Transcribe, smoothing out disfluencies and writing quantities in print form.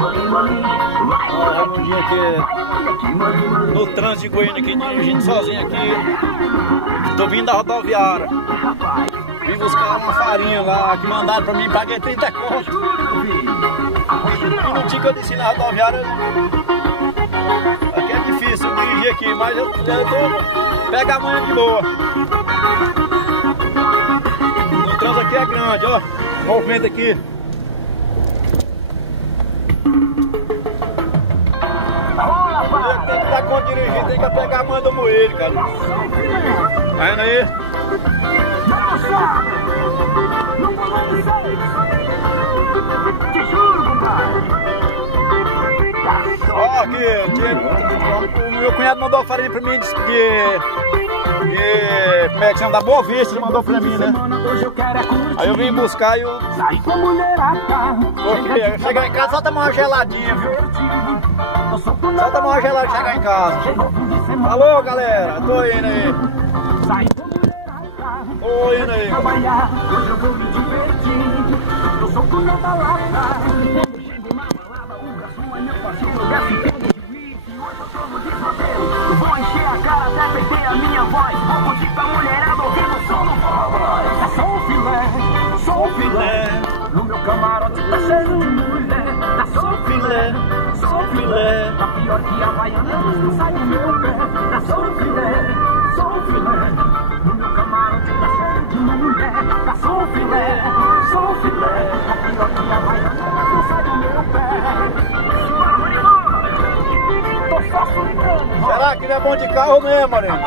Ó, Raimundinho aqui no trânsito de Goiânia, aqui, dirigindo sozinho aqui. Tô vindo da rodoviária. Vim buscar uma farinha lá que mandaram pra mim, paguei 30 conto. Minutinho que eu desci na rodoviária. Aqui é difícil dirigir aqui, mas eu tô pega a manhã de boa. O trânsito aqui é grande, ó. O movimento aqui. Tem que dar conta de dirigir, tem que pegar a manhã do moelho, cara. Tá vendo aí? Ó, aqui, o meu cunhado mandou farinha pra mim de como é que chama? Da Boa Vista, ele mandou pra mim, né? Aí eu vim buscar e eu... Porque chegar em casa só tomar uma geladinha, viu? Só tomar uma gelada e chegar em casa. Alô, galera, tô indo aí. Tô indo aí. Hoje eu vou me divertir. Eu sou com a balada. Quando chego na balada, o garçom é meu parceiro. Desce pego de whisky, hoje eu tô no desroteiro. Vou encher a cara até perder a minha voz. Vou curtir com a mulherada ouvindo o som do forró. É só um filé, só um filé. No meu camarote tá cheio de mulher. Tá só um filé, só um filé. Tá pior que a Havaiana, não sai do meu pé. Tá só um filé, só um filé. No meu camarote tá cheio de mulher. Tá só um filé, só um filé. Tá pior que a Havaiana, não sai do meu pé. Tô só surtando. Será que não é bom de carro mesmo, Marinho?